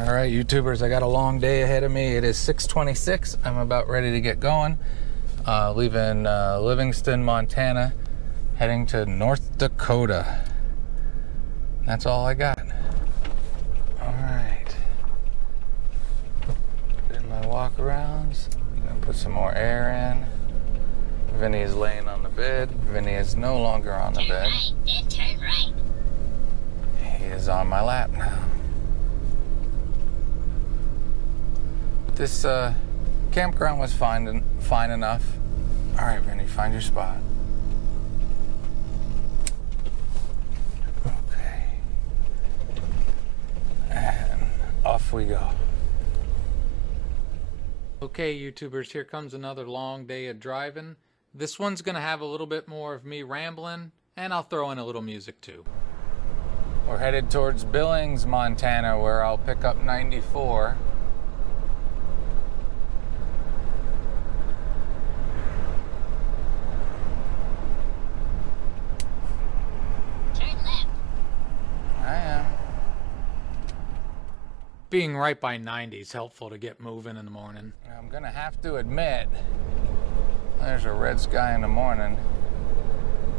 All right, YouTubers, I got a long day ahead of me. It is 6:26. I'm about ready to get going. Leaving Livingston, Montana, heading to North Dakota. That's all I got. All right. Did my walk arounds. I'm gonna put some more air in. Vinny is laying on the bed. Vinny is no longer on the bed. Right, then turn right. He is on my lap now. This campground was fine enough. All right, Vinny, find your spot. Okay. And off we go. Okay, YouTubers, here comes another long day of driving. This one's gonna have a little bit more of me rambling, and I'll throw in a little music too. We're headed towards Billings, Montana, where I'll pick up 94. Being right by 90 is helpful to get moving in the morning. I'm gonna have to admit, there's a red sky in the morning.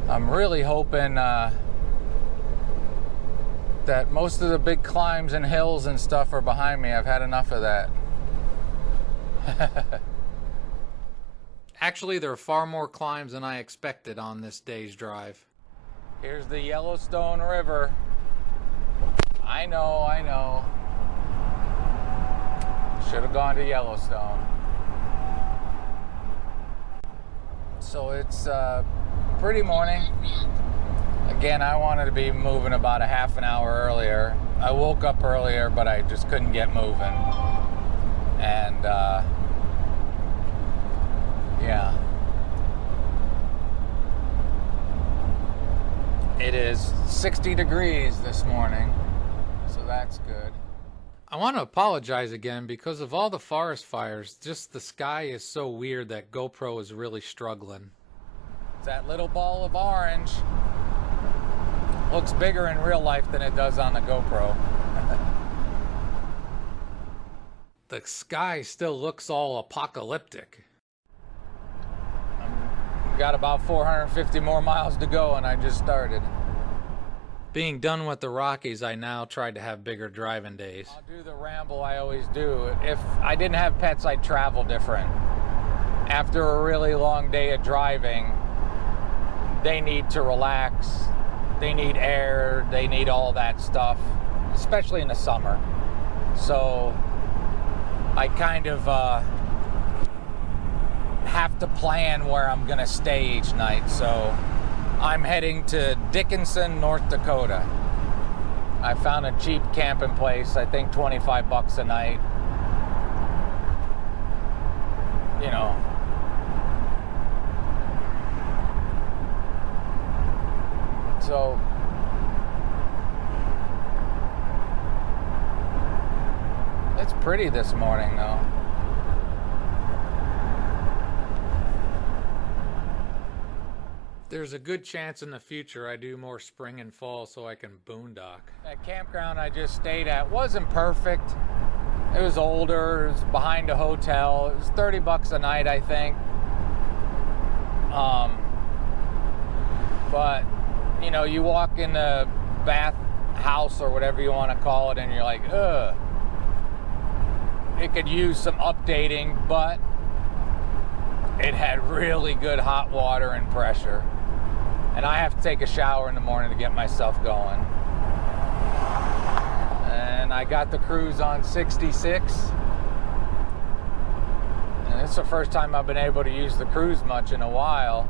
I'm really hoping that most of the big climbs and hills and stuff are behind me. I've had enough of that. Actually, there are far more climbs than I expected on this day's drive. Here's the Yellowstone River. I know. Should have gone to Yellowstone. So it's pretty morning. Again, I wanted to be moving about a half an hour earlier. I woke up earlier, but I just couldn't get moving. And yeah. It is 60 degrees this morning, so that's good. I want to apologize again because of all the forest fires. Just the sky is so weird that GoPro is really struggling. That little ball of orange looks bigger in real life than it does on the GoPro. The sky still looks all apocalyptic. I've got about 450 more miles to go and I just started. Being done with the Rockies, I now tried to have bigger driving days. I'll do the ramble I always do. If I didn't have pets, I'd travel different. After a really long day of driving, they need to relax. They need air. They need all that stuff, especially in the summer. So I kind of have to plan where I'm gonna stay each night. So I'm heading to Dickinson, North Dakota. I found a cheap camping place, I think 25 bucks a night. You know. So it's pretty this morning though. There's a good chance in the future I do more spring and fall so I can boondock. That campground I just stayed at wasn't perfect. It was older, it was behind a hotel. It was 30 bucks a night, I think. But, you know, you walk in the bath house or whatever you want to call it and you're like, ugh. It could use some updating, but it had really good hot water and pressure. And I have to take a shower in the morning to get myself going. And I got the cruise on 66. And it's the first time I've been able to use the cruise much in a while.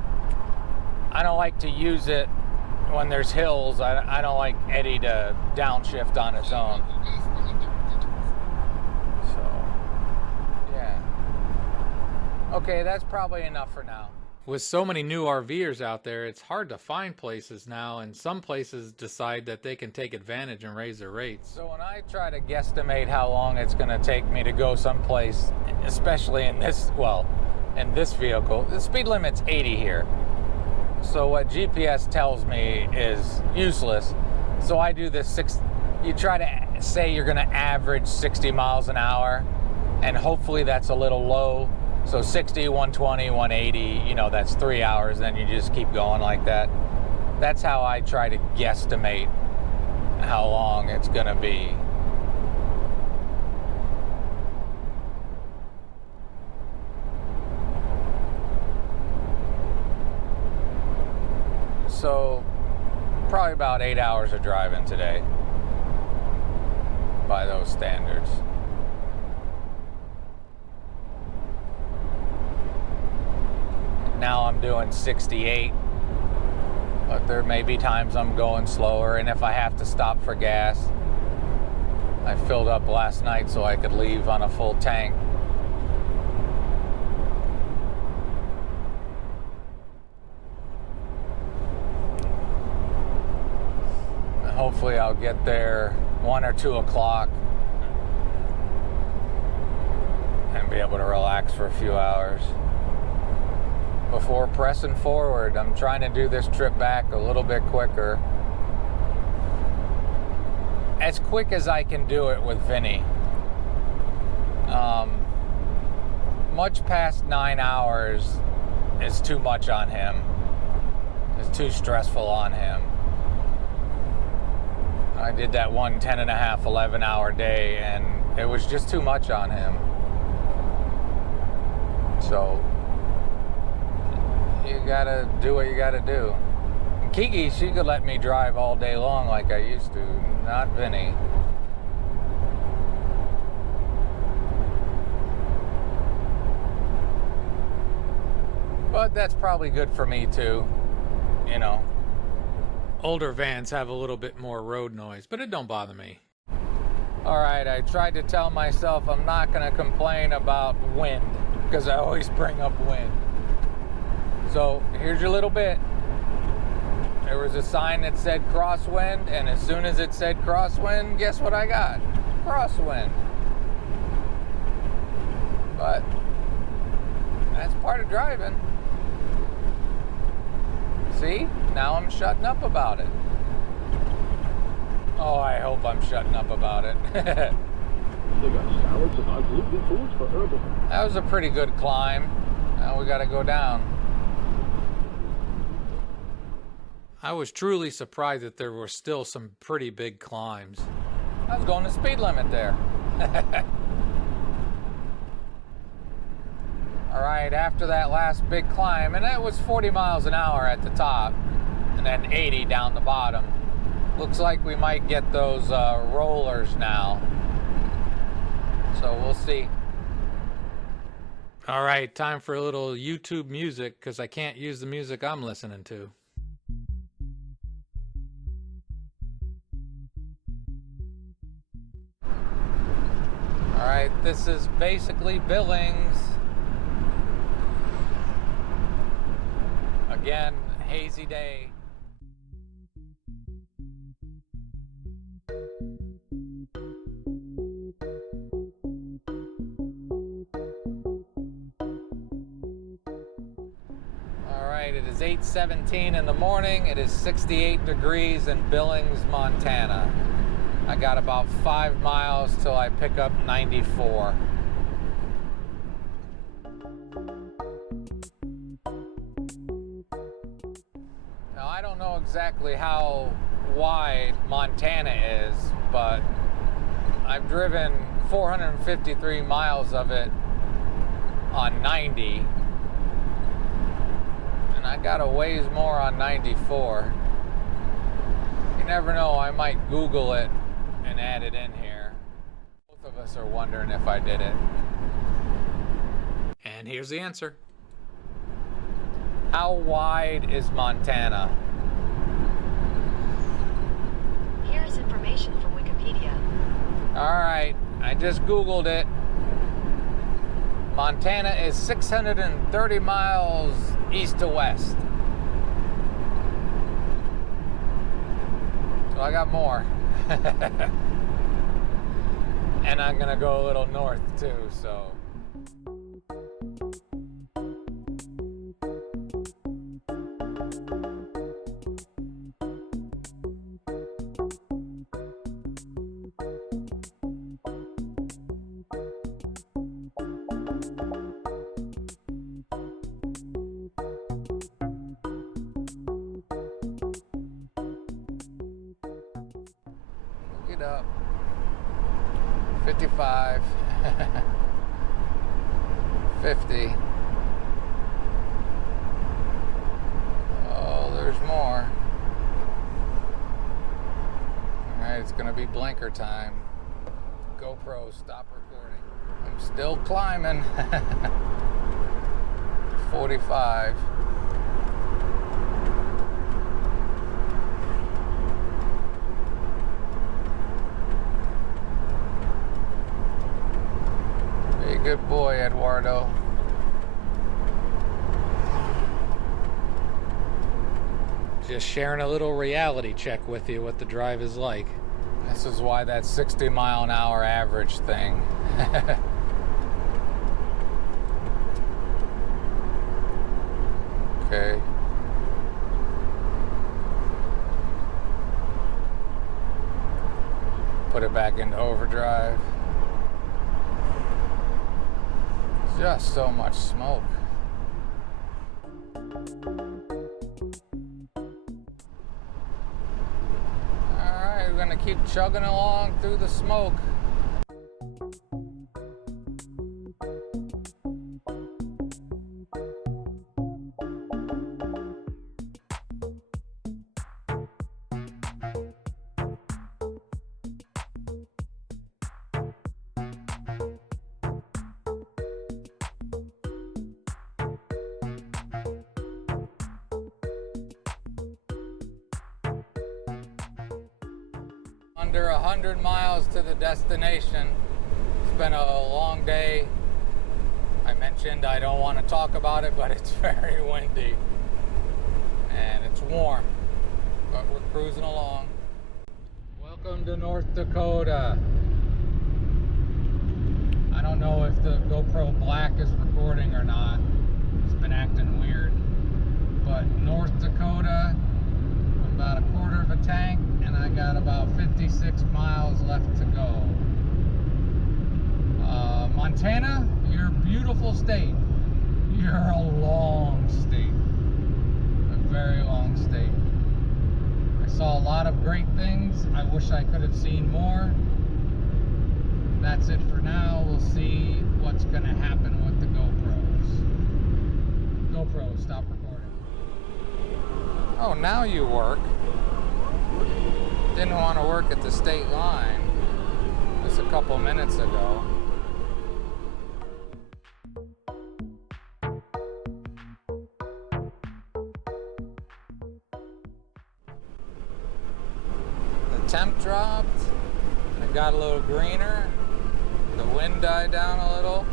I don't like to use it when there's hills. I don't like Eddie to downshift on its own. So, yeah. Okay, that's probably enough for now. With so many new RVers out there, it's hard to find places now, and some places decide that they can take advantage and raise their rates. So when I try to guesstimate how long it's going to take me to go someplace, especially in this vehicle, the speed limit's 80 here. So what GPS tells me is useless. So I do this you try to say you're gonna average 60 miles an hour, and hopefully that's a little low. So 60, 120, 180, you know, that's 3 hours, then you just keep going like that. That's how I try to guesstimate how long it's gonna be. So probably about 8 hours of driving today by those standards. Now I'm doing 68, but there may be times I'm going slower, and if I have to stop for gas, I filled up last night so I could leave on a full tank. Hopefully I'll get there 1 or 2 o'clock and be able to relax for a few hours before pressing forward. I'm trying to do this trip back a little bit quicker. As quick as I can do it with Vinny. Much past 9 hours is too much on him. It's too stressful on him. I did that one 10 and a half, 11 hour day, and it was just too much on him. So you gotta do what you gotta do. Kiki, she could let me drive all day long like I used to, not Vinny. But that's probably good for me too, you know. Older vans have a little bit more road noise, but it don't bother me. All right, I tried to tell myself I'm not gonna complain about wind, because I always bring up wind. So here's your little bit. There was a sign that said crosswind, and as soon as it said crosswind, guess what I got? Crosswind. But that's part of driving. See? Now I'm shutting up about it. Oh, I hope I'm shutting up about it. They got salads and ungluten foods for herbal. That was a pretty good climb. Now we gotta go down. I was truly surprised that there were still some pretty big climbs. I was going the speed limit there. All right, after that last big climb, and that was 40 miles an hour at the top, and then 80 down the bottom. Looks like we might get those rollers now. So we'll see. All right, time for a little YouTube music, because I can't use the music I'm listening to. All right, this is basically Billings. Again, hazy day. All right, it is 8:17 in the morning. It is 68 degrees in Billings, Montana. I got about 5 miles till I pick up 94. Now, I don't know exactly how wide Montana is, but I've driven 453 miles of it on 90, and I got a ways more on 94. You never know, I might Google it and add it in here. Both of us are wondering if I did it. And here's the answer. How wide is Montana? Here's information from Wikipedia. All right, I just Googled it. Montana is 630 miles east to west. So I got more. And I'm gonna go a little north too, so. it up. 55. 50. Oh, there's more. Alright, it's gonna be blinker time. GoPro, stop recording. I'm still climbing. 45. Be a good boy, Eduardo. Just sharing a little reality check with you what the drive is like. This is why that 60 mile an hour average thing. Okay. Put it back into overdrive. Just so much smoke. Alright, we're gonna keep chugging along through the smoke. Under 100 miles to the destination. It's been a long day. I mentioned I don't want to talk about it, but it's very windy and it's warm, but we're cruising along. Welcome to North Dakota. I don't know if the GoPro Black is recording or not. It's been acting weird, but North Dakota, I'm about a quarter of a tank and I got about 56 miles left to go. Montana, you're a beautiful state. You're a long state. A very long state. I saw a lot of great things. I wish I could have seen more. That's it for now. We'll see what's going to happen with the GoPros. GoPro, stop recording. Oh, now you work. Didn't want to work at the state line just a couple minutes ago. The temp dropped. It got a little greener. The wind died down a little.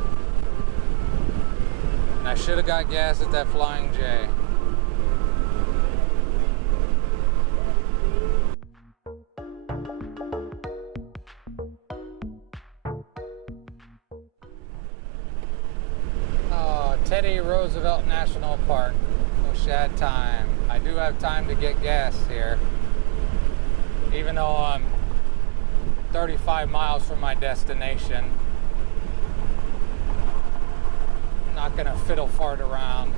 And I should have got gas at that Flying J. Teddy Roosevelt National Park. Wish I had time. I do have time to get gas here. Even though I'm 35 miles from my destination. I'm not gonna fiddle fart around.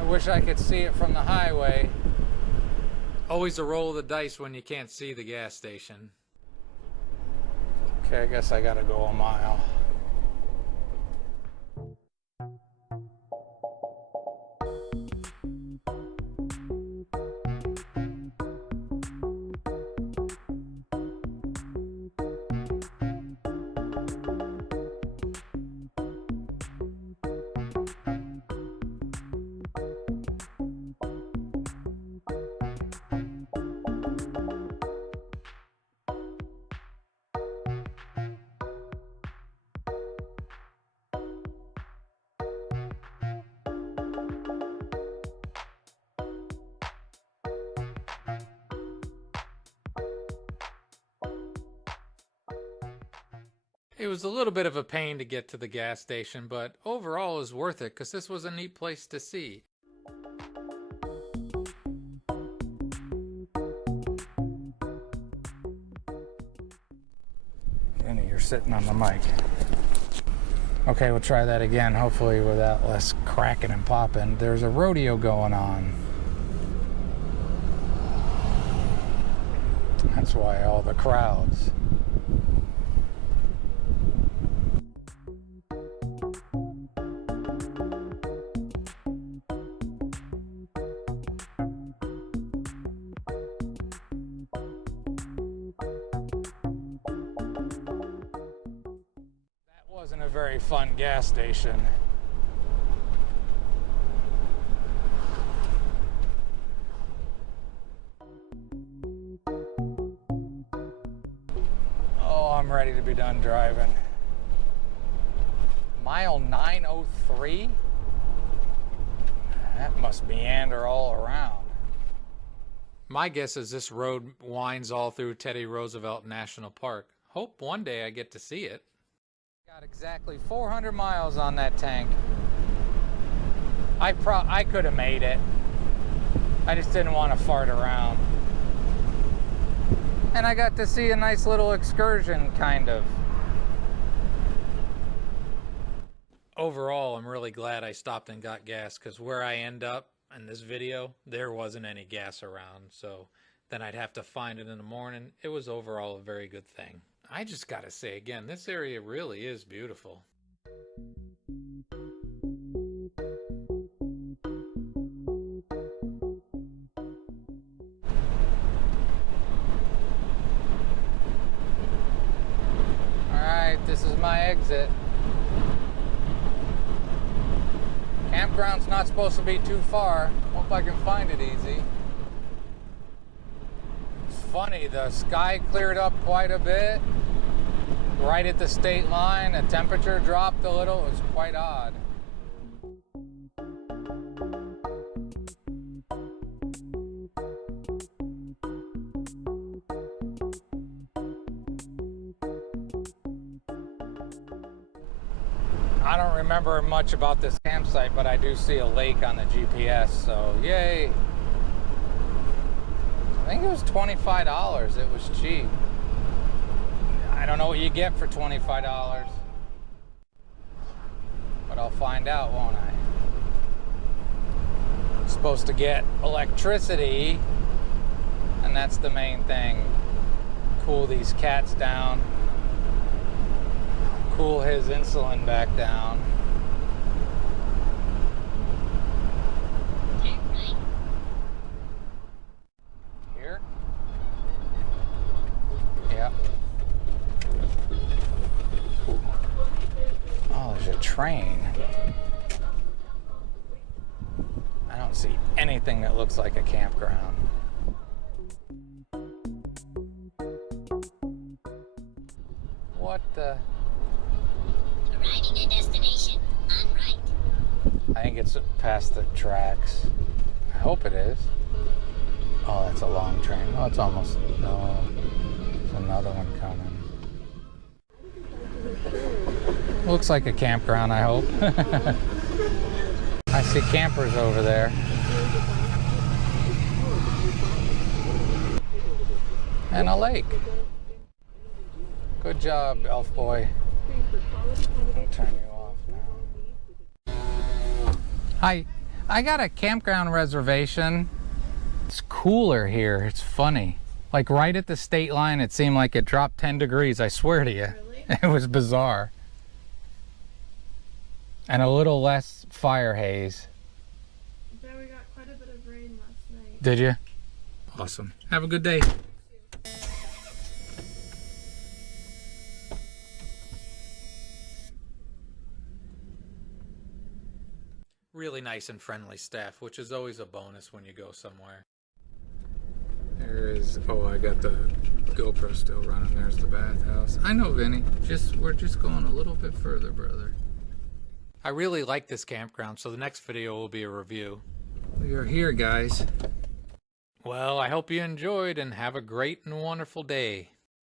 I wish I could see it from the highway. Always a roll of the dice when you can't see the gas station. Okay, I guess I gotta go a mile. It was a little bit of a pain to get to the gas station, but overall it was worth it because this was a neat place to see. Danny, you're sitting on the mic. Okay, we'll try that again, hopefully without less cracking and popping. There's a rodeo going on. That's why all the crowds. That wasn't a very fun gas station. I'm ready to be done driving. Mile 903? That must meander all around. My guess is this road winds all through Teddy Roosevelt National Park. Hope one day I get to see it. Got exactly 400 miles on that tank. I could have made it. I just didn't want to fart around. And I got to see a nice little excursion, kind of. Overall, I'm really glad I stopped and got gas, because where I end up in this video, there wasn't any gas around. So then I'd have to find it in the morning. It was overall a very good thing. I just gotta say again, this area really is beautiful. This is my exit. Campground's not supposed to be too far. Hope I can find it easy. It's funny, the sky cleared up quite a bit. Right at the state line, the temperature dropped a little. It was quite odd. I don't remember much about this campsite, but I do see a lake on the GPS, so yay. I think it was $25. It was cheap. I don't know what you get for $25, but I'll find out, won't I? I'm supposed to get electricity, and that's the main thing. Cool these cats down. Cool his insulin back down. Here? Yep. Oh, there's a train. I don't see anything that looks like a campground. What the? Arriving at destination on right. I think it's past the tracks. I hope it is. Oh, that's a long train. Oh, it's almost... No. There's another one coming. Looks like a campground, I hope. I see campers over there. And a lake. Good job, elf boy. I'll turn you off now. Hi, I got a campground reservation. It's cooler here. It's funny. Like right at the state line, it seemed like it dropped 10 degrees. I swear to you. Really? It was bizarre. And a little less fire haze. Yeah, we got quite a bit of rain last night. Did you? Awesome. Have a good day. Really nice and friendly staff, which is always a bonus when you go somewhere. There is, oh, I got the GoPro still running. There's the bathhouse. I know, Vinny. We're just going a little bit further, brother. I really like this campground, so the next video will be a review. We are here, guys. Well, I hope you enjoyed and have a great and wonderful day.